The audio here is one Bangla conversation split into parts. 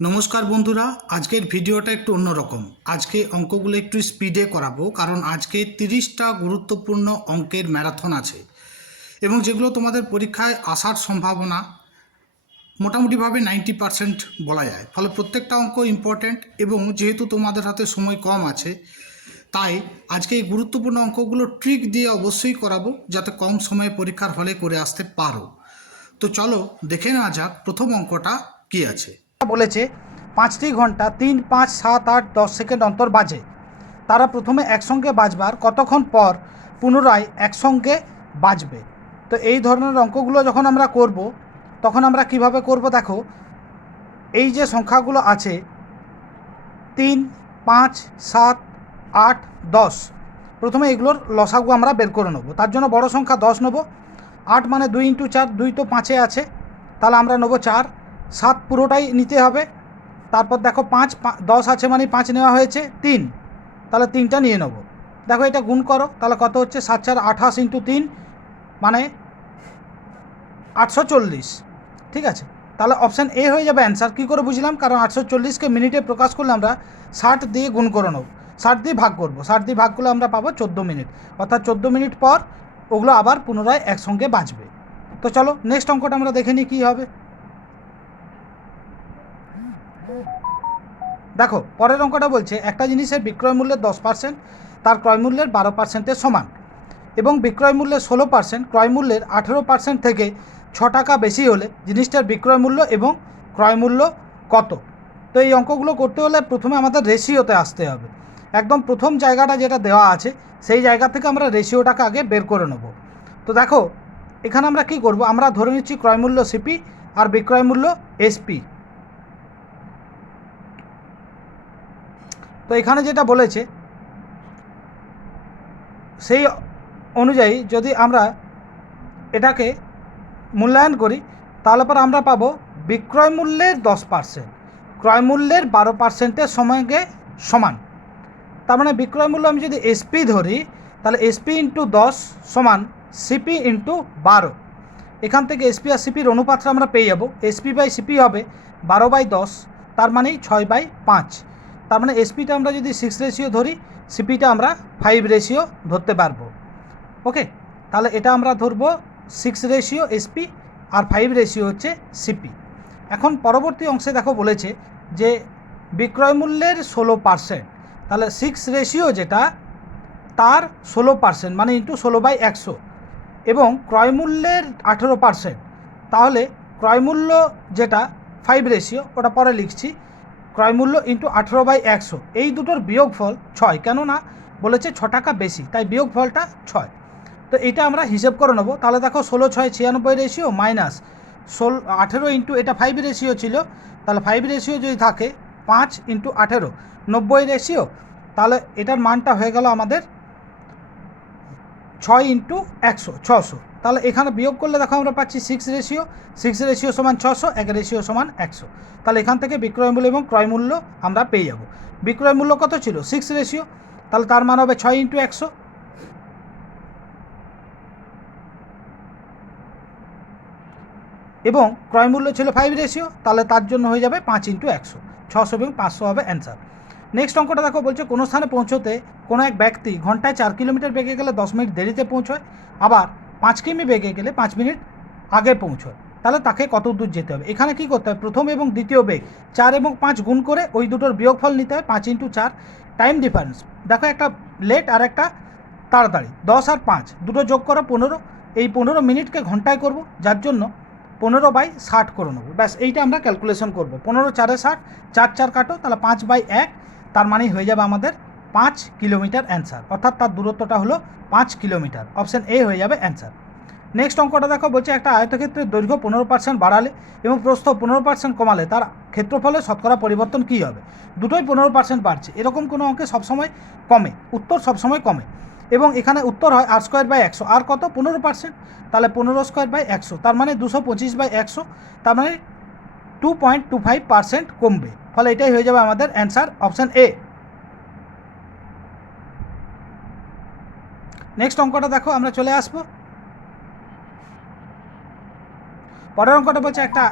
নমস্কার বন্ধুরা, আজকের ভিডিওটা একটু অন্যরকম। আজকে অঙ্কগুলো একটু স্পিডে করাবো, কারণ আজকে 30টা গুরুত্বপূর্ণ অঙ্কের ম্যারাথন আছে এবং যেগুলো তোমাদের পরীক্ষায় আসার সম্ভাবনা মোটামুটিভাবে 90% বলা যায়। ফলে প্রত্যেকটা অঙ্ক ইম্পর্ট্যান্ট এবং যেহেতু তোমাদের হাতে সময় কম আছে, তাই আজকে এই গুরুত্বপূর্ণ অঙ্কগুলো ট্রিক দিয়ে অবশ্যই করাবো, যাতে কম সময়ে পরীক্ষার হলে করে আসতে পারো। তো চলো দেখে নেওয়া যাক প্রথম অঙ্কটা কী আছে। বলেছে 5টি ঘন্টা 3, 5, 7, 8, 10 সেকেন্ড অন্তর বাজে। তারা প্রথমে একসঙ্গে বাজবার কতক্ষণ পর পুনরায় একসঙ্গে বাজবে। তো এই ধরনের অঙ্কগুলো যখন আমরা করব, তখন আমরা কিভাবে করব দেখো, এই যে সংখ্যাগুলো আছে 3, 5, 7, 8, 10, প্রথমে এগুলোর লসাগু আমরা বের করে নেব। তার জন্য বড় সংখ্যা 10 নেব। 8 মানে 2 × 4, 2 তো 5-এ আছে, তাহলে আমরা নেব 4। 7 পুরোটাই নিতে হবে। তারপর দেখো 5, 10 আছে মানে 5 নেওয়া হয়েছে, 3, তাহলে 3টা নিয়ে নেব। দেখো এটা গুণ করো, তাহলে কত হচ্ছে 7, 4, 28 × 3 মানে 840। ঠিক আছে, তাহলে অপশান এ হয়ে যাবে অ্যান্সার। কী করে বুঝলাম? কারণ 840কে মিনিটে প্রকাশ করলে আমরা 60 দিয়ে গুণ করে নেব, 60 দিয়ে ভাগ করব, 60 দিয়ে ভাগ করলে আমরা পাবো 14 মিনিট। অর্থাৎ 14 মিনিট পর ওগুলো আবার পুনরায় একসঙ্গে বাজবে। তো চলো নেক্সট অঙ্কটা আমরা দেখে নিই কী হবে। দেখো পরের অঙ্কটা বলছে একটা জিনিসের বিক্রয় মূল্যের 10% তার ক্রয় মূল্যের 12%-এর সমান এবং বিক্রয় মূল্যের 16% ক্রয় মূল্যের 18% থেকে 6 টাকা বেশি হলে জিনিসটার বিক্রয় মূল্য এবং ক্রয় মূল্য কত? তো এই অঙ্কগুলো করতে হলে প্রথমে আমাদের রেশিওতে আসতে হবে। একদম প্রথম জায়গাটা যেটা দেওয়া আছে সেই জায়গা থেকে আমরা রেশিওটাকে আগে বের করে নেব। তো দেখো এখানে আমরা কি করব, আমরা ধরে নিচ্ছি ক্রয় মূল্য সিপি আর বিক্রয় মূল্য এসপি। তো এখানে যেটা বলেছে সেই অনুযায়ী যদি আমরা এটাকে মূল্যায়ন করি, তাহলে পর আমরা পাবো বিক্রয় মূল্যের 10% ক্রয় মূল্যের 12%-এর সঙ্গে সমান। তার মানে বিক্রয় মূল্য আমি যদি এসপি ধরি, তাহলে এসপি × 10 সমান সিপি × 12। এখান থেকে এসপি আর সিপির অনুপাতটা আমরা পেয়ে যাব। এসপি/সিপি হবে 12/10, তার মানেই 6/5। তার মানে এসপিটা আমরা যদি 6 রেশিও ধরি, সিপিটা আমরা 5 রেশিও ধরতে পারবো। ওকে, তাহলে এটা আমরা ধরবো 6 রেশিও এসপি আর 5 রেশিও হচ্ছে সিপি। এখন পরবর্তী অংশে দেখো বলেছে যে বিক্রয় মূল্যের 16%, তাহলে 6 রেশিও যেটা তার 16% মানে × 16/100 এবং ক্রয় মূল্যের 18%, তাহলে ক্রয় মূল্য যেটা 5 রেশিও ওটা পরে লিখছি, ক্রয় মূল্য × 18/100, এই দুটোর বিয়োগফল 6। কেননা বলেছে 6 টাকা বেশি, তাই বিয়োগফলটা 6। তো এটা আমরা হিসেব করে নেব। তাহলে দেখো 16, 6, 96 রেশিও মাইনাস 18 × এটা 5 রেশিও ছিল, তাহলে 5 রেশিও যদি থাকে 5 × 18 90 রেশিও, তাহলে এটার মানটা হয়ে গেল আমাদের 6 × 100 600। তাহলে এখানে বিয়োগ করলে দেখো আমরা পাচ্ছি 6 রেশিও, 6 রেশিও সমান 600, 1 রেশিও সমান 100। তাহলে এখান থেকে বিক্রয় মূল্য এবং ক্রয় মূল্য আমরা পেয়ে যাব। বিক্রয় মূল্য কত ছিল? 6 রেশিও, তাহলে তার মান হবে 6 × 100 এবং ক্রয় মূল্য ছিল 5 রেশিও, তাহলে তার জন্য হয়ে যাবে 5 × 100, 600 এবং 500 হবে অ্যান্সার। নেক্সট অঙ্কটা দেখো বলছে কোনো স্থানে পৌঁছতে কোনো এক ব্যক্তি ঘন্টায় 4 কিলোমিটার বেগে গেলে 10 মিনিট দেরিতে পৌঁছয়, আবার 5 কিমি বেগে গেলে 5 মিনিট আগে পৌঁছয়, তাহলে তাকে কত দূর যেতে হবে? এখানে কি করতে হবে, প্রথম এবং দ্বিতীয় বেগ 4 এবং 5 গুণ করে ওই দুটোর বিয়োগফল নিতে হয়, 5 × 4। টাইম ডিফারেন্স দেখো, একটা লেট আর একটা তাড়াতাড়ি, 10 আর 5 দুটো যোগ করো 15, এই 15 মিনিটকে ঘন্টায় করব, যার জন্য 15/60 করে নেবো। ব্যাস এইটা আমরা ক্যালকুলেশন করবো। 15 × 4 = 60, 4 4 কাটো, তাহলে 5/1, তার মানে হয়ে যাবে আমাদের 5 কিলোমিটার অ্যান্সার। অর্থাৎ তার দূরত্বটা হলো 5 কিলোমিটার। অপশান এ হয়ে যাবে অ্যান্সার। নেক্সট অঙ্কটা দেখো বলছে একটা আয়তক্ষেত্রের দৈর্ঘ্য 15% বাড়ালে এবং প্রস্থ 15% কমালে তার ক্ষেত্রফলের শতকরা পরিবর্তন কী হবে? দুটোই 15% বাড়ছে, এরকম কোনো অঙ্কে সবসময় কমে, উত্তর সবসময় কমে। এবং এখানে উত্তর হয় r²/100, আর কত? 15%, তাহলে 15²/100, তার মানে 225/100, তার মানে 2.25% কমবে। ফলে এটাই হয়ে যাবে আমাদের অ্যান্সার, অপশান এ। নেক্সট অঙ্কটা দেখো আমরা চলে আসবো। পরের অঙ্কটা বলছে একটা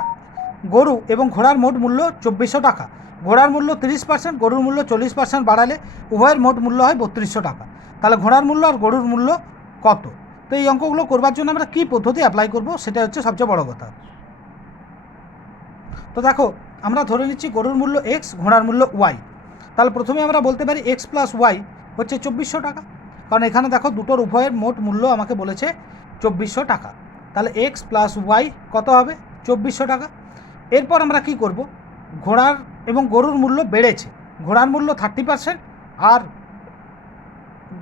গরু এবং ঘোড়ার মোট মূল্য 2400 টাকা, ঘোড়ার মূল্য 30%, গরুর মূল্য 40% বাড়ালে উভয়ের মোট মূল্য হয় 3200 টাকা। তাহলে ঘোড়ার মূল্য আর গরুর মূল্য কত? তো এই অঙ্কগুলো করবার জন্য আমরা কী পদ্ধতি অ্যাপ্লাই করব সেটা হচ্ছে সবচেয়ে বড় কথা। তো দেখো, আমরা ধরে নিচ্ছি গরুর মূল্য এক্স, ঘোড়ার মূল্য ওয়াই। তাহলে প্রথমে আমরা বলতে পারি এক্স প্লাস ওয়াই হচ্ছে 2400 টাকা, কারণ এখানে দেখো দুটোর উভয়ের মোট মূল্য আমাকে বলেছে 2400 টাকা। তাহলে এক্স প্লাস ওয়াই কত হবে? 2400 টাকা। এরপর আমরা কি করব, ঘোড়ার এবং গরুর মূল্য বেড়েছে, ঘোড়ার মূল্য 30% আর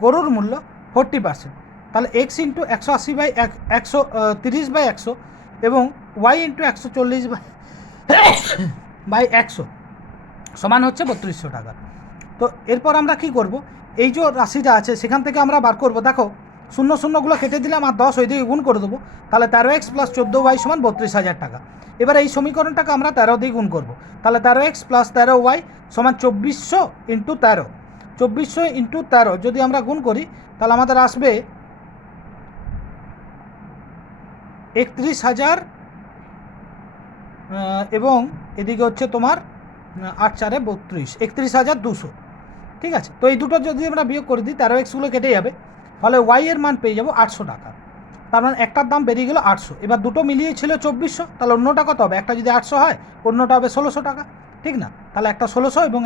গরুর মূল্য 40%। তাহলে এক্স ইন্টু 130/100 এবং ওয়াই ইন্টু 140/100 সমান হচ্ছে 3200 টাকা। তো এরপর আমরা কি করব, এই যে রাশিটা আছে সেখান থেকে আমরা বার করব। দেখো, শূন্য শূন্যগুলো কেটে দিলাম আর 10 ওইদিকে গুণ করে দেবো। তাহলে 13x প্লাস 14y সমান 32,000 টাকা। এবার এই সমীকরণটাকে আমরা 13 দিয়ে গুণ করব। তাহলে 13x প্লাস 13y সমান 2400 ইন্টু 13। 2400 ইন্টু 13 যদি আমরা গুণ করি তাহলে আমাদের আসবে 31,000 এবং এদিকে হচ্ছে তোমার 8 4 32, 31,200। ঠিক আছে, তো এই দুটো যদি আমরা বিয়োগ করে দিই 13xগুলো কেটে যাবে, ফলে ওয়াই এর মান পেয়ে যাবো 800 টাকা। তার মানে একটার দাম বেরিয়ে গেল 800। এবার দুটো মিলিয়ে ছিল 2400, তাহলে অন্যটা কত হবে? একটা যদি 800 হয় অন্যটা হবে 1600 টাকা, ঠিক না? তাহলে একটা 1600 এবং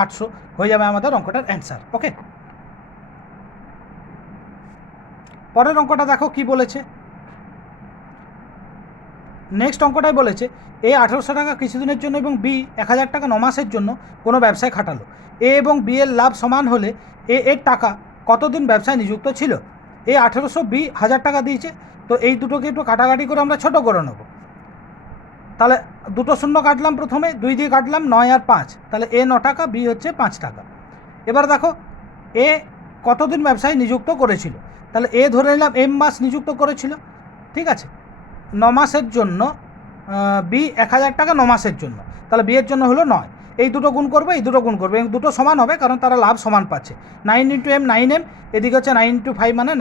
800 হয়ে যাবে আমাদের অঙ্কটার অ্যান্সার। ওকে, পরের অঙ্কটা দেখো কি বলেছে। নেক্সট অঙ্কটাই বলেছে এ 1800 টাকা কিছুদিনের জন্য এবং বি 1000 টাকা 9 মাসের জন্য কোনো ব্যবসায় খাটালো। এ এবং বি এর লাভ সমান হলে এ এর টাকা কতদিন ব্যবসায় নিযুক্ত ছিল? এ 1800, বি 1000 টাকা দিয়েছে। তো এই দুটোকে একটু কাটাকাটি করে আমরা ছোটো করে নেব। তাহলে দুটো শূন্য কাটলাম, প্রথমে 2 দিয়ে কাটলাম, 9 আর 5, তাহলে এ 9 টাকা, বি হচ্ছে 5 টাকা। এবার দেখো এ কতদিন ব্যবসায় নিযুক্ত করেছিল, তাহলে এ ধরে নিলাম এম মাস নিযুক্ত করেছিল, ঠিক আছে, 9 মাসের জন্য। বি 1000 টাকা 9 মাসের জন্য, তাহলে বি এর জন্য হলো 9। এই দুটো গুণ করবে, এই দুটো গুণ করবে, এই দুটো সমান হবে কারণ তারা লাভ সমান পাচ্ছে। 9 ইন্টু এম 9m, এদিকে হচ্ছে 9 ইন্টু 5 মানে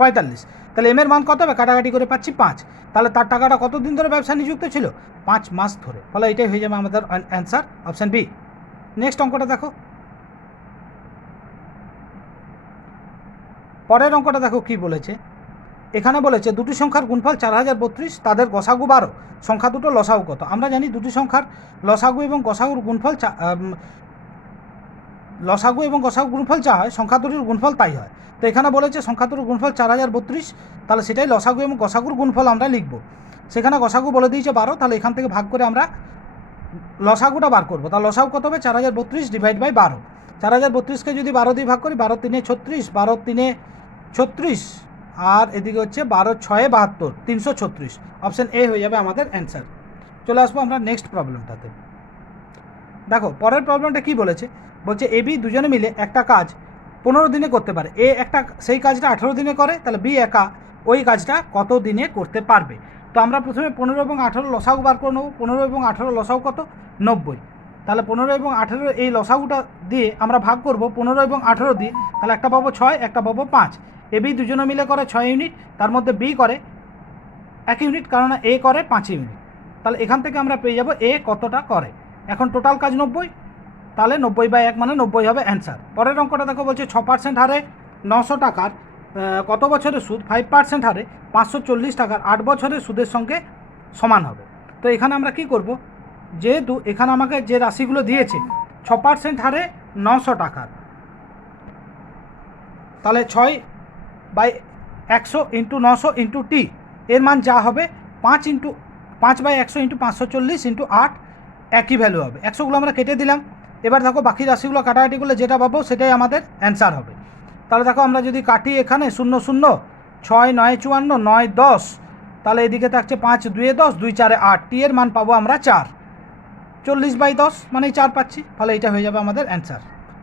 45। তাহলে এম এর মান কত হবে? কাটাকাটি করে পাচ্ছি 5। তাহলে তার টাকাটা কতদিন ধরে ব্যবসা নিযুক্ত ছিল? 5 মাস ধরে। ফলে এটাই হয়ে যাবে আমাদের অ্যান্সার, অপশান বি। নেক্সট অঙ্কটা দেখো, পরের অঙ্কটা দেখো কি বলেছে। এখানে বলেছে দুটি সংখ্যার গুণফল 4032, তাদের গসাগু 12, সংখ্যা দুটো লসাগু কত? আমরা জানি দুটি সংখ্যার লসাগু এবং গসাগুর গুণফল লসাগু এবং গসাগু গুণফল যা হয় সংখ্যা দুটির গুণফল তাই হয়। তো এখানে বলেছে সংখ্যা দুটির গুণফল 4032, তাহলে সেটাই লসাগু এবং গসাগুর গুণফল আমরা লিখব। সেখানে গসাগু বলে দিয়েছে 12, তাহলে এখান থেকে ভাগ করে আমরা লসাগুটা বার করবো। তাহলে লসাগু কত হবে? 4032 ডিভাইড বাই 12। 4032কে যদি 12 দিয়ে ভাগ করি, 12 3 36, 12 3 36, আর এদিকে হচ্ছে 12 6 72, 336। অপশান এ হয়ে যাবে আমাদের অ্যান্সার। চলে আসবো আমরা নেক্সট প্রবলেমটাতে। দেখো পরের প্রবলেমটা কি বলেছে, বলছে এ বি দুজনে মিলে একটা কাজ 15 দিনে করতে পারে। এ একটা সেই কাজটা 18 দিনে করে, তাহলে বি একা ওই কাজটা কত দিনে করতে পারবে? তো আমরা প্রথমে 15 এবং 18 লসাগু বার করে নেবো। 15 এবং 18 লসাগু কত? 90। তাহলে 15 এবং 18 এই লসাগুটা দিয়ে আমরা ভাগ করব 15 এবং 18 দিয়ে, তাহলে একটা পাবো 6, একটা পাবো 5। এ বি দুজনে মিলে করে 6 ইউনিট, তার মধ্যে বি করে 1 ইউনিট, কারণ এ করে 5 ইউনিট। তাহলে এখান থেকে আমরা পেয়ে যাব এ কতটা করে। এখন টোটাল কাজ 90, তাহলে 90/1 মানে 90 হবে অ্যান্সার। পরের অঙ্কটা দেখো, বলছে 6% হারে 900 টাকার কত বছরের সুদ 5% হারে 540 টাকার 8 বছরের সুদের সঙ্গে সমান হবে। তো এখানে আমরা কি করব, যেহেতু এখানে আমাকে যে রাশিগুলো দিয়েছে 6% হারে 900 টাকার, তাহলে 6/100 ইন্টু 900 ইন্টু টি, এর মান যা হবে 5/100 ইন্টু 540 ইন্টু 8, একই ভ্যালু হবে। 100গুলো আমরা কেটে দিলাম। এবার দেখো বাকি রাশিগুলো কাটাকাটি করলে যেটা পাবো সেটাই আমাদের অ্যান্সার হবে। তাহলে দেখো আমরা যদি কাটি এখানে 0 0, 6 9 54, 9 10, তাহলে এদিকে থাকছে 5 2 10, 2 4 8, টি এর মান পাবো আমরা 4। 40/10 মানে 4 পাচ্ছি, ফলে এটা হয়ে যাবে আমাদের অ্যান্সার।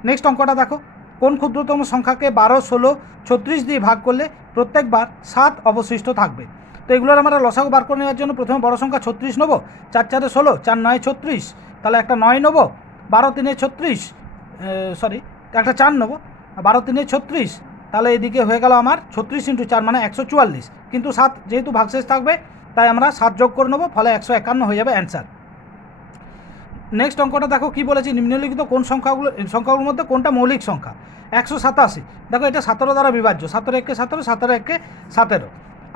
নেক্সট অঙ্কটা দেখো, কোন ক্ষুদ্রতম সংখ্যাকে 12 16 36 দিয়ে ভাগ করলে প্রত্যেকবার 7 অবশিষ্ট থাকবে? তো এগুলোর আমরা লসাগু বার করে নেওয়ার জন্য প্রথমে বড় সংখ্যা 36 নেবো। 4 4 16, 4 9 36, তাহলে একটা 9 নেবো। 12 3 36, একটা 4 নেবো। 12 3 36, তাহলে এদিকে হয়ে গেল আমার 36 ইন্টু 4 মানে 144, কিন্তু 7 যেহেতু ভাগশেষ থাকবে তাই আমরা 7 যোগ করে নেবো, ফলে 151 হয়ে যাবে অ্যান্সার। নেক্সট অঙ্কটা দেখো কি বলেছি, নিম্নলিখিত কোন সংখ্যাগুলোর মধ্যে কোনটা মৌলিক সংখ্যা? 187, দেখো এটা 17 দ্বারা বিভাজ্য, 17 একে 17, 17 একে 17।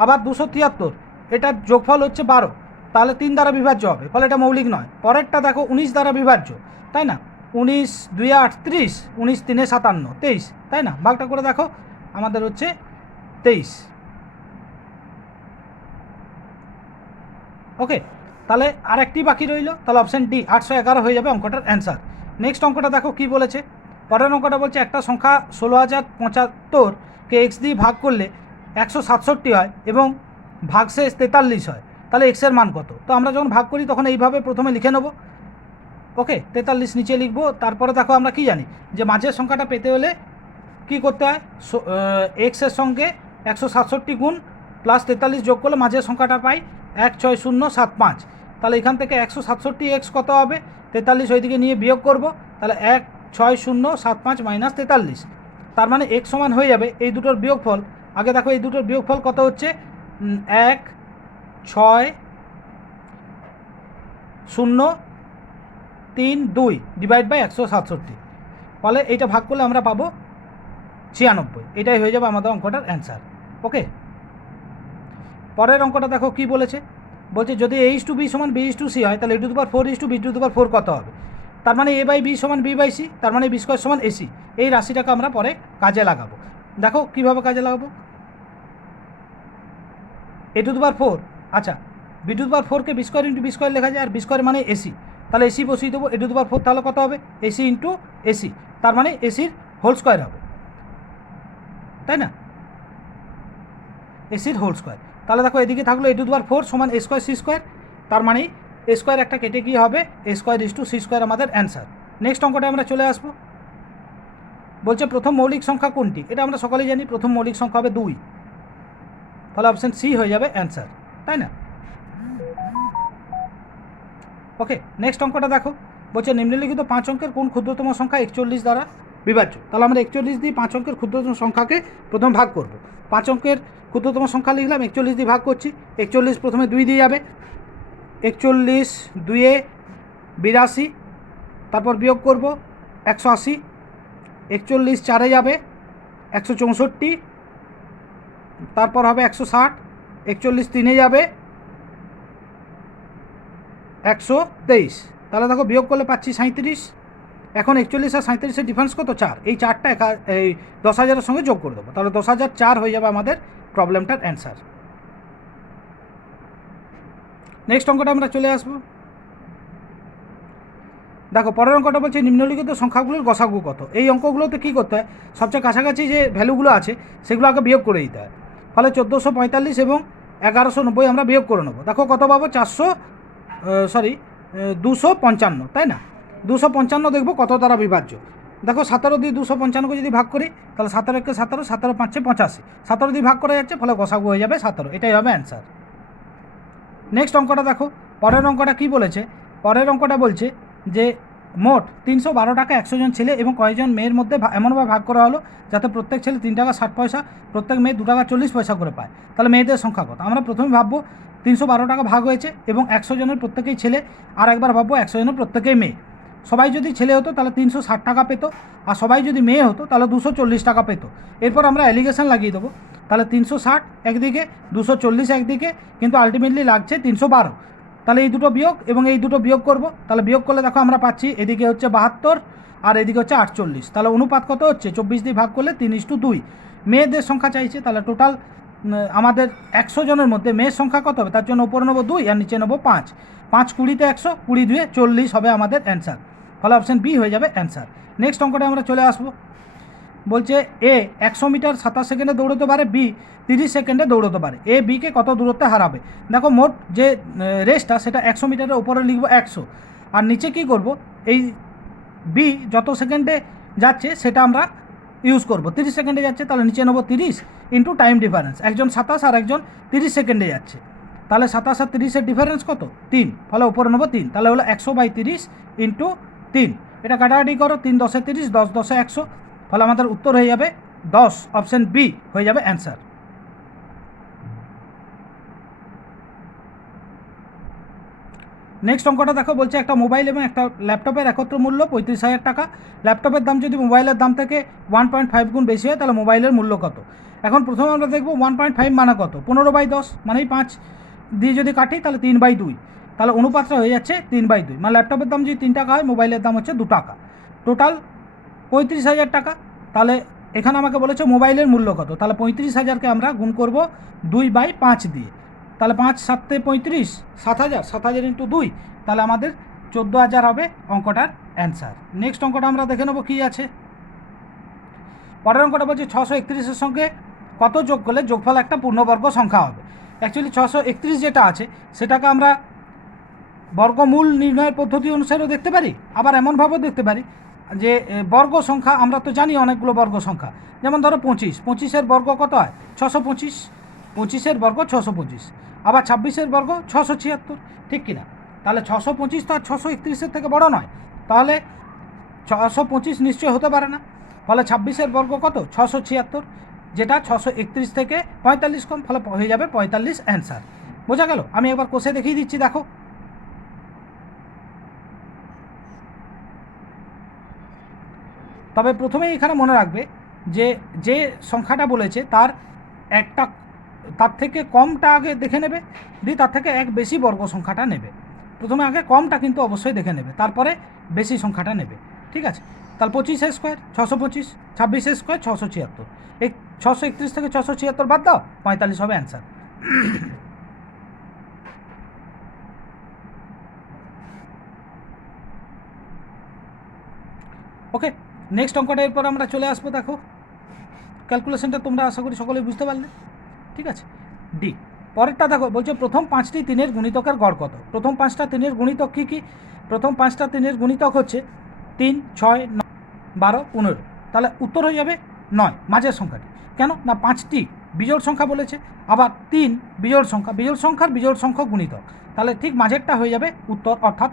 আবার 273, এটার যোগফল হচ্ছে 12, তাহলে 3 দ্বারা বিভাজ্য হবে, ফলে এটা মৌলিক নয়। পরেরটা দেখো 19 দ্বারা বিভাজ্য, তাই না? 19 2 38, 19 3 57, 23, তাই না? ভাগটা করে দেখো, আমাদের হচ্ছে 23। ওকে, তাহলে আর একটি বাকি রইল, তাহলে অপশান ডি 811 হয়ে যাবে অঙ্কটার অ্যান্সার। নেক্সট অঙ্কটা দেখো কি বলেছে, পরের অঙ্কটা বলছে একটা সংখ্যা 16,075কে এক্স দিয়ে ভাগ করলে 167 হয় এবং ভাগশেষ 43 হয়, তাহলে এক্সের মান কত? তো আমরা যখন ভাগ করি তখন এইভাবে প্রথমে লিখে নেব। ওকে, 43 নিচে লিখবো। তারপরে দেখো আমরা কি জানি যে মাঝের সংখ্যাটা পেতে হলে কি করতে হয়, এক্সের সঙ্গে 167 গুণ প্লাস 43 যোগ করলে মাঝের সংখ্যাটা পাই 16075। তাহলে এখান থেকে 167x কত হবে, 43 ওইদিকে নিয়ে বিয়োগ করব, তাহলে 16075 মাইনাস 43, তার মানে x সমান হয়ে যাবে এই দুটোর বিয়োগফল। আগে দেখো এই দুটোর বিয়োগফল কত হচ্ছে, 16032 ডিভাইড বাই 167, ফলে এইটা ভাগ করলে আমরা পাবো 96, এটাই হয়ে যাবে আমাদের অঙ্কটার অ্যান্সার। ওকে, পরের অঙ্কটা দেখো কি বলেছে, বলছে যদি a/b সমান b/c হয় তাহলে a/4 কত হবে? তার মানে a/b সমান b/c, তার মানে b² সমান ac। এই রাশিটাকে আমরা পরে কাজে লাগাবো। দেখো কিভাবে কাজে লাগাবো, a/4, আচ্ছা b/4কে b² ইন্টু b² লেখা যায়, আর b² মানে ac, তাহলে ac বসিয়ে দেবো। a/4 তাহলে কত হবে, ac ইন্টু ac, তার মানে এসির হোল স্কোয়ার হবে, তাই না? এসির হোল স্কোয়ার। তাহলে দেখো এদিকে থাকলো a/4 সমান a² c², তার মানে a স্কোয়ার একটা কেটে গিয়ে হবে a²c² আমাদের অ্যান্সার। নেক্সট অঙ্কটা আমরা চলে আসবো, বলছে প্রথম মৌলিক সংখ্যা কোনটি? এটা আমরা সকলেই জানি, প্রথম মৌলিক সংখ্যা হবে 2, তাহলে অপশান সি হয়ে যাবে অ্যান্সার, তাই না? ওকে, নেক্সট অঙ্কটা দেখো, বলছে নিম্নলিখিত 5 অঙ্কের কোন ক্ষুদ্রতম সংখ্যা 41 দ্বারা বিভাজ্য? তাহলে আমরা 41 দিয়ে 5 অঙ্কের ক্ষুদ্রতম সংখ্যাকে প্রথম ভাগ করব। 5 অঙ্কের ক্ষুদ্রতম সংখ্যা লিখলাম, 41 দিয়ে ভাগ করছি। 41 প্রথমে 2 দিয়ে যাবে, 41 2 82, তারপর বিয়োগ করব 180, 41 4 যাবে 164, তারপর হবে 160, 41 3 যাবে 123, তাহলে দেখো বিয়োগ করলে পাচ্ছি 37। এখন 41 আর 37-এর ডিফারেন্স কত, 4, এই 4টা এই 10,000-এর সঙ্গে যোগ করে দেবো, তাহলে 10,004 হয়ে যাবে আমাদের প্রবলেমটার অ্যান্সার। নেক্সট অঙ্কটা আমরা চলে আসবো, দেখো পরের অঙ্কটা বলছে নিম্নলিখিত সংখ্যাগুলোর গসাগু কত? এই অঙ্কগুলোতে কী করতে হয়, সবচেয়ে কাছাকাছি যে ভ্যালুগুলো আছে সেগুলো আগে বিয়োগ করে দিতে হয়, ফলে 1445 এবং 1190 আমরা বিয়োগ করে নেবো। দেখো কত পাবো, 255, তাই না? 255 দেখবো কত দ্বারা বিভাজ্য। দেখো 17 দিয়ে 255কে যদি ভাগ করি তাহলে 17 একে 17, 17 5 85, 17 দিয়ে ভাগ করা যাচ্ছে, ফলে গসাগু হয়ে যাবে 17, এটাই হবে অ্যান্সার। নেক্সট অঙ্কটা দেখো, পরের অঙ্কটা কি বলেছে, পরের অঙ্কটা বলছে যে মোট 312 টাকা 100 জন ছেলে এবং কয়েকজন মেয়ের মধ্যে এমনভাবে ভাগ করা হলো যাতে প্রত্যেক ছেলে 3 টাকা 60 পয়সা, প্রত্যেক মেয়ে 2 টাকা 40 পয়সা করে পায়, তাহলে মেয়েদের সংখ্যা কত? আমরা প্রথমে ভাববো 312 টাকা ভাগ হয়েছে এবং 100 জনের প্রত্যেকেই ছেলে, আর একবার ভাববো 100 জনের প্রত্যেকেই মেয়ে। সবাই যদি ছেলে হতো তাহলে 360 টাকা পেত, আর সবাই যদি মেয়ে হতো তাহলে 240 টাকা পেত। এরপর আমরা অ্যালিগেশন লাগিয়ে দেবো, তাহলে 360 একদিকে, 240 একদিকে, কিন্তু আলটিমেটলি লাগছে 312। তাহলে এই দুটো বিয়োগ এবং এই দুটো বিয়োগ করব, তাহলে বিয়োগ করলে দেখো আমরা পাচ্ছি এদিকে হচ্ছে 72 আর এদিকে হচ্ছে 48, তাহলে অনুপাত কত হচ্ছে, 24 দিয়ে ভাগ করলে 3:2। মেয়েদের সংখ্যা চাইছে, তাহলে টোটাল আমাদের 100 জনের মধ্যে মেয়ের সংখ্যা কত হবে, তার জন্য উপরে নেবো 2 আর নিচে নেবো 5, 5 20-তে 100, 20 2 40 হবে আমাদের অ্যান্সার, ফলে অপশান বি হয়ে যাবে অ্যান্সার। নেক্সট অঙ্কটা আমরা চলে আসবো, বলছে এ 100 মিটার 27 সেকেন্ডে দৌড়তে পারে, বি 30 সেকেন্ডে দৌড়তে পারে, এ বিকে কত দূরত্বে হারাবে? দেখো মোট যে রেসটা সেটা 100 মিটারের উপরে লিখবো 100, আর নিচে কি করব, এই বি যত সেকেন্ডে যাচ্ছে সেটা আমরা ইউজ করব। 30 সেকেন্ডে যাচ্ছে তাহলে নিচে নেবো 30 ইন্টু টাইম ডিফারেন্স, একজন 27 আর একজন 30 সেকেন্ডে যাচ্ছে, তাহলে 27 আর 30-এর ডিফারেন্স কত, 3, ফলে উপরে নেবো 3, তাহলে হলো 100/30 ইন্টু 3, এটা কাটাকাটি করো, 3 10 30, 10 10 100, ফলে আমাদের উত্তর হয়ে যাবে 10, অপশান বি হয়ে যাবে অ্যান্সার। নেক্সট অঙ্কটা দেখো, বলছে একটা মোবাইল এবং একটা ল্যাপটপের একত্র মূল্য 35,000 টাকা। ল্যাপটপের দাম যদি মোবাইলের দাম থেকে 1.5 গুণ বেশি হয় তাহলে মোবাইলের মূল্য কত? এখন প্রথমে আমরা দেখব 1.5 মানে কত, 15/10 মানেই 5 দিয়ে যদি কাটি তাহলে 3/2, তাহলে অনুপাতটা হয়ে যাচ্ছে 3/2। মানে ল্যাপটপের দাম যদি 3 টাকা হয়, মোবাইলের দাম হচ্ছে 2 টাকা, টোটাল 35,000 টাকা। তাহলে এখানে আমাকে বলেছে মোবাইলের মূল্য কত, তাহলে 35,000কে আমরা গুণ করব 2/5 দিয়ে, তাহলে 5 7 35, 7,000, 7,000 ইন্টু 2, তাহলে আমাদের 14,000 হবে অঙ্কটার অ্যান্সার। নেক্সট অঙ্কটা আমরা দেখে নেব কী আছে। পরের অঙ্কটা বলছে 631-এর সঙ্গে কত যোগ করলে যোগফল একটা পূর্ণবর্গ সংখ্যা হবে। অ্যাকচুয়ালি 631 যেটা আছে সেটাকে আমরা বর্গমূল নির্ণয়ের পদ্ধতি অনুসারেও দেখতে পারি, আবার এমনভাবেও দেখতে পারি যে বর্গ সংখ্যা আমরা তো জানি অনেকগুলো বর্গ সংখ্যা, যেমন ধরো 25, 25-এর বর্গ কত হয় 625, 25-এর বর্গ 625, আবার 26-এর বর্গ 676, ঠিক কিনা? তাহলে 625 তো আর 631-এর থেকে বড় নয়, তাহলে 625 নিশ্চয়ই হতে পারে না। ফলে 26-এর বর্গ কত 676, যেটা 631 থেকে 45 কম, ফলে হয়ে যাবে 45 অ্যান্সার। বোঝা গেল? আমি একবার কষে দেখিয়ে দিচ্ছি, দেখো। তবে প্রথমেই এখানে মনে রাখবে যে যে সংখ্যাটা বলেছে তার থেকে কমটা আগে দেখে নেবে, দিয়ে তার থেকে এক বেশি বর্গ সংখ্যাটা নেবে। প্রথমে আগে কমটা কিন্তু অবশ্যই দেখে নেবে, তারপরে বেশি সংখ্যাটা নেবে, ঠিক আছে? তাহলে 25 স্কোয়ার 625, 26 স্কোয়ার 676, এই 631 থেকে 676 বাদ দাও, 45 হবে অ্যান্সার। ওকে, নেক্সট অঙ্কটা এরপর আমরা চলে আসবো। দেখো ক্যালকুলেশনটা তোমরা আশা করি সকলেই বুঝতে পারলে, ঠিক আছে। ডি, পরেরটা দেখো, বলছে প্রথম 5টি 3-এর গুণিতকের গড় কত। প্রথম 5টা 3-এর গুণিতক কী কী? প্রথম 5টা 3-এর গুণিতক হচ্ছে 3, 6, 9, 12, 15, তাহলে উত্তর হয়ে যাবে 9, মাঝের সংখ্যাটি। কেন না 5টি বিজোড় সংখ্যা বলেছে, আবার 3 বিজোড় সংখ্যা, বিজোড় সংখ্যার বিজোড় সংখ্যক গুণিতক, তাহলে ঠিক মাঝেরটা হয়ে যাবে উত্তর, অর্থাৎ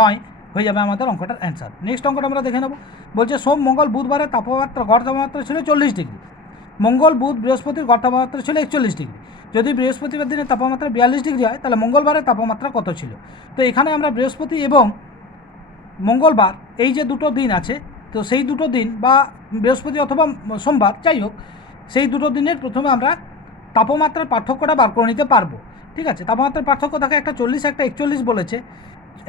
9 হয়ে যাবে আমাদের অঙ্কটার অ্যান্সার। নেক্সট অঙ্কটা আমরা দেখে নেব। বলছে সোম, মঙ্গল, বুধবারের তাপমাত্রা গড় তাপমাত্রা ছিল 40 ডিগ্রি, মঙ্গল, বুধ, বৃহস্পতির গড় তাপমাত্রা ছিল 41 ডিগ্রি। যদি বৃহস্পতিবার দিনের তাপমাত্রা 42 ডিগ্রি হয় তাহলে মঙ্গলবারের তাপমাত্রা কত ছিল? তো এখানে আমরা বৃহস্পতি এবং মঙ্গলবার এই যে দুটো দিন আছে, তো সেই দুটো দিন বা বৃহস্পতি অথবা সোমবার, যাই হোক, সেই দুটো দিনের প্রথমে আমরা তাপমাত্রার পার্থক্যটা বার করে নিতে পারবো, ঠিক আছে। তাপমাত্রার পার্থক্য থাকে, একটা 40 একটা 41 বলেছে,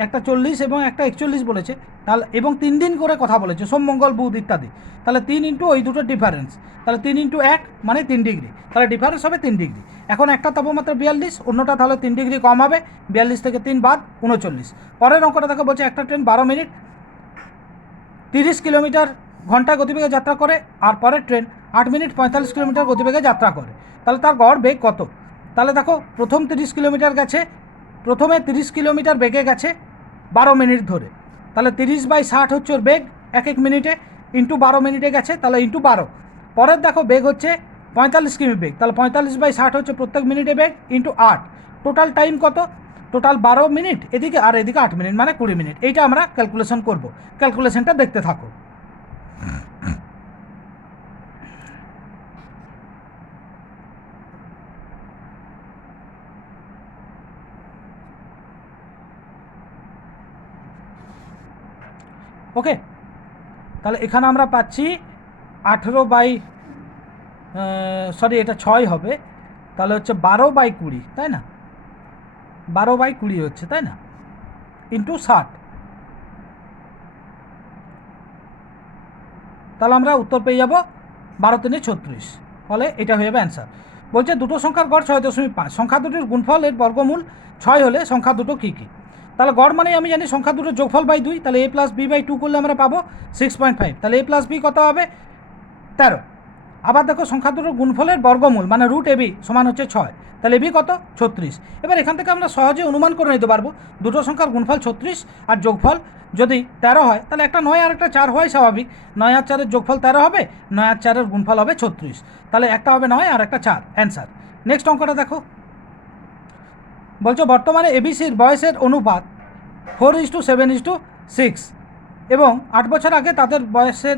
একটা 40 এবং একটা 41 বলেছে, তাহলে এবং 3 দিন করে কথা বলেছে, সোম, মঙ্গল, বুধ ইত্যাদি, তাহলে 3 ইন্টু ওই দুটো ডিফারেন্স, তাহলে 3 ইন্টু 1 মানে 3 ডিগ্রি, তাহলে ডিফারেন্স হবে 3 ডিগ্রি। এখন একটা তাপমাত্রা 42, অন্যটা তাহলে 3 ডিগ্রি কম হবে, 42 থেকে 3 বাদ 39। পরের অঙ্কটা দেখো, বলছে একটা ট্রেন 12 মিনিট 30 কিলোমিটার ঘন্টা গতিবেগে যাত্রা করে, আর পরের ট্রেন 8 মিনিট 45 কিলোমিটার গতিবেগে যাত্রা করে, তাহলে তার গড় বেগ কত? তাহলে দেখো প্রথম 30 কিলোমিটার গেছে, প্রথমে 30 কিলোমিটার বেগে গেছে 12 মিনিট ধরে, তাহলে 30/60 হচ্ছে ওর বেগ 1 মিনিটে, ইন্টু 12 মিনিটে গেছে, তাহলে ইন্টু 12। পরের দেখো বেগ হচ্ছে 45 কিমি বেগ, তাহলে 45/60 হচ্ছে প্রত্যেক মিনিটে বেগ, ইন্টু 8, টোটাল টাইম কত? টোটাল 12 মিনিট এদিকে, আর এদিকে 8 মিনিট, মানে 20 মিনিট। এইটা আমরা ক্যালকুলেশন করব, ক্যালকুলেশনটা দেখতে থাকো। ওকে, তাহলে এখানে আমরা পাচ্ছি 18 এটা 6 হবে, তাহলে হচ্ছে 12/20, তাই না? 12/20 হচ্ছে, তাই না? ইন্টু 60, তাহলে আমরা উত্তর পেয়ে যাব 12 × 3 = 36, ফলে এটা হয়ে যাবে অ্যান্সার। বলছে দুটো সংখ্যার গড় 6.5, সংখ্যা দুটোর গুণফল এর বর্গমূল 6 হলে সংখ্যা দুটো কী কী? তাহলে গড় মানে আমি জানি সংখ্যা দুটোর যোগফল বাই 2, তাহলে a + b/2 করলে আমরা পাবো 6.5, তাহলে a + b কত হবে 13। আবার দেখো সংখ্যা দুটোর গুণফলের বর্গমূল মানে √ab সমান হচ্ছে 6, তাহলে ab কত 36। এবার এখান থেকে আমরা সহজে অনুমান করে নিতে পারবো দুটো সংখ্যার গুণফল 36 আর যোগফল যদি 13 হয়, তাহলে একটা 9 আর একটা 4 হওয়াই স্বাভাবিক, 9 আর 4-এর যোগফল 13 হবে, 9 আর 4-এর গুণফল হবে 36, তাহলে একটা হবে 9 আর একটা 4, অ্যান্সার। নেক্সট অঙ্কটা দেখো, বলছো বর্তমানে এবিসির বয়সের অনুপাত 4:7:6 এবং 8 বছর আগে তাদের বয়সের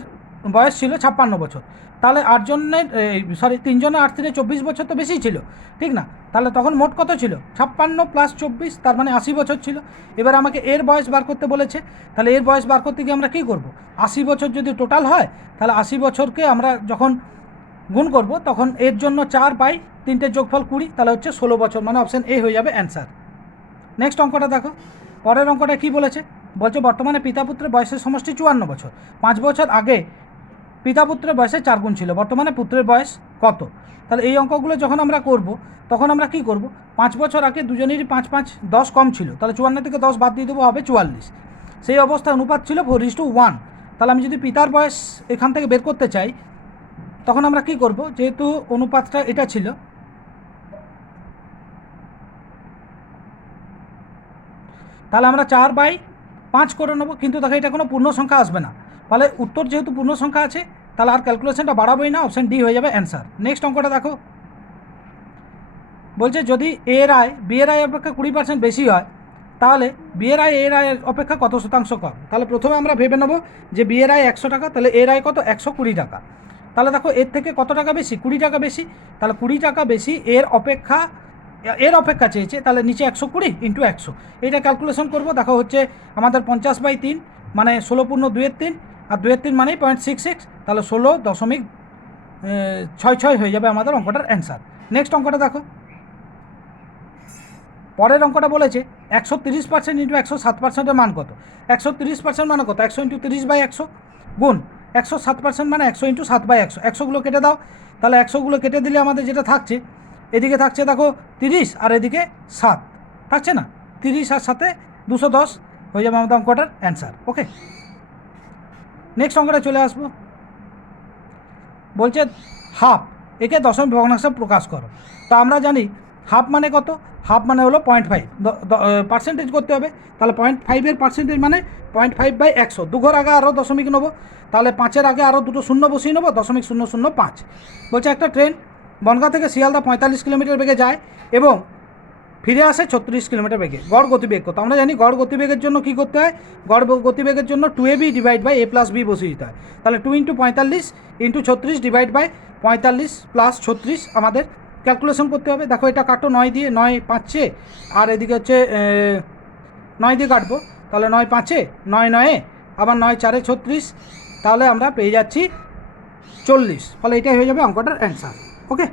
বয়স ছিল 56 বছর, তাহলে 3 জনের 8 3 24 বছর তো বেশি ছিল, ঠিক না? তাহলে তখন মোট কত ছিল? 56 + 24, তার মানে 80 বছর ছিল। এবার আমাকে এর বয়স বার করতে বলেছে, তাহলে এর বয়স বার করতে গিয়ে আমরা কী করব? 80 বছর যদি টোটাল হয়, তাহলে 80 বছরকে আমরা যখন গুণ করব তখন এর জন্য 4/3 যোগফল 20, তাহলে হচ্ছে 16 বছর, মানে অপশান এ হয়ে যাবে অ্যান্সার। নেক্সট অঙ্কটা দেখো, পরের অঙ্কটা কী বলেছে? বলছে বর্তমানে পিতা পুত্রের বয়সের সমষ্টি 54 বছর। 5 বছর আগে পিতা পুত্রের বয়সে 4 গুণ ছিল, বর্তমানে পুত্রের বয়স কত? তাহলে এই অঙ্কগুলো যখন আমরা করব তখন আমরা কি করব? 5 বছর আগে দুজনেরই 5 5 10 কম ছিল, তাহলে 54 থেকে 10 বাদ দিয়ে দেবো, হবে 44। সেই অবস্থায় অনুপাত ছিল 4:1। তাহলে আমি যদি পিতার বয়স এখান থেকে বের করতে চাই তখন আমরা কি করব? যেহেতু অনুপাতটা এটা ছিল, তাহলে আমরা 4/5 করে নেব, কিন্তু দেখো এটা কোনো পূর্ণ সংখ্যা আসবে না, ফলে উত্তর যেহেতু পূর্ণ সংখ্যা আছে তাহলে আর ক্যালকুলেশনটা বাড়াবোই না, অপশান ডি হয়ে যাবে অ্যান্সার। নেক্সট অঙ্কটা দেখো, বলছে যদি এর আয় বি এর আয় অপেক্ষা 20% বেশি হয় তাহলে বি এর আয় এর আয়ের অপেক্ষা কত শতাংশ কম? তাহলে প্রথমে আমরা ভেবে নেব যে বি এর আয় 100 টাকা, তাহলে এর আয় কত? 120 টাকা। তাহলে দেখো এর থেকে কত টাকা বেশি? 20 টাকা বেশি, তাহলে 20 টাকা বেশি এর অপেক্ষা চেয়েছে, তাহলে নিচে 120 × 100, এইটা ক্যালকুলেশন করব। দেখো হচ্ছে আমাদের 50/3 মানে 16 পূর্ণ 2/3, আর 2/3 মানেই 0.66, তাহলে 16.66 হয়ে যাবে আমাদের অঙ্কটার অ্যান্সার। নেক্সট অঙ্কটা দেখো, পরের অঙ্কটা বলেছে 130% × 107%-এর মান কত? 130% মানে কত? 100 × 30/100 গুণ 107% মানে 100 × 7/100। 100গুলো কেটে দাও, তাহলে 100গুলো কেটে দিলে আমাদের যেটা থাকছে, এদিকে থাকছে দেখো 30 আর এদিকে 7 থাকছে না, 30 আর 7 210 হয়ে যাবে আমাদের অঙ্কটার অ্যান্সার। ওকে, নেক্সট অঙ্কটা চলে আসবো। বলছে হাফ, একে দশমিক ভগ্নাংশে প্রকাশ করো। তো আমরা জানি হাফ মানে কত? হাফ মানে হলো 0.5, পার্সেন্টেজ করতে হবে, তাহলে 0.5-এর পার্সেন্টেজ মানে 0.5/100। 2 ঘর আগে আরও দশমিক নেবো, তাহলে 5-এর আগে আরও 2 শূন্য বসিয়ে নেবো, 0.005। বলছে একটা ট্রেন বনগাঁ থেকে শিয়ালদা 45 কিলোমিটার বেগে যায় এবং ফিরে আসে 36 কিলোমিটার বেগে, গড় গতিবেগ কত? আমরা জানি গড় গতিবেগের জন্য কী করতে হয়? গড় গতিবেগের জন্য 2ab / a + b বসিয়ে দিতে হয়, তাহলে 2 × 45 × 36 / 45 + 36 আমাদের ক্যালকুলেশন করতে হবে। দেখো এটা কাটো 9 দিয়ে, 9 5-এ, আর এদিকে হচ্ছে 9 দিয়ে কাটবো, তাহলে 9 5-এ, 9 9-এ, আবার 9 4-এ 36, তাহলে আমরা পেয়ে যাচ্ছি 40, ফলে এটাই হয়ে যাবে অঙ্কটার অ্যান্সার। ওকে।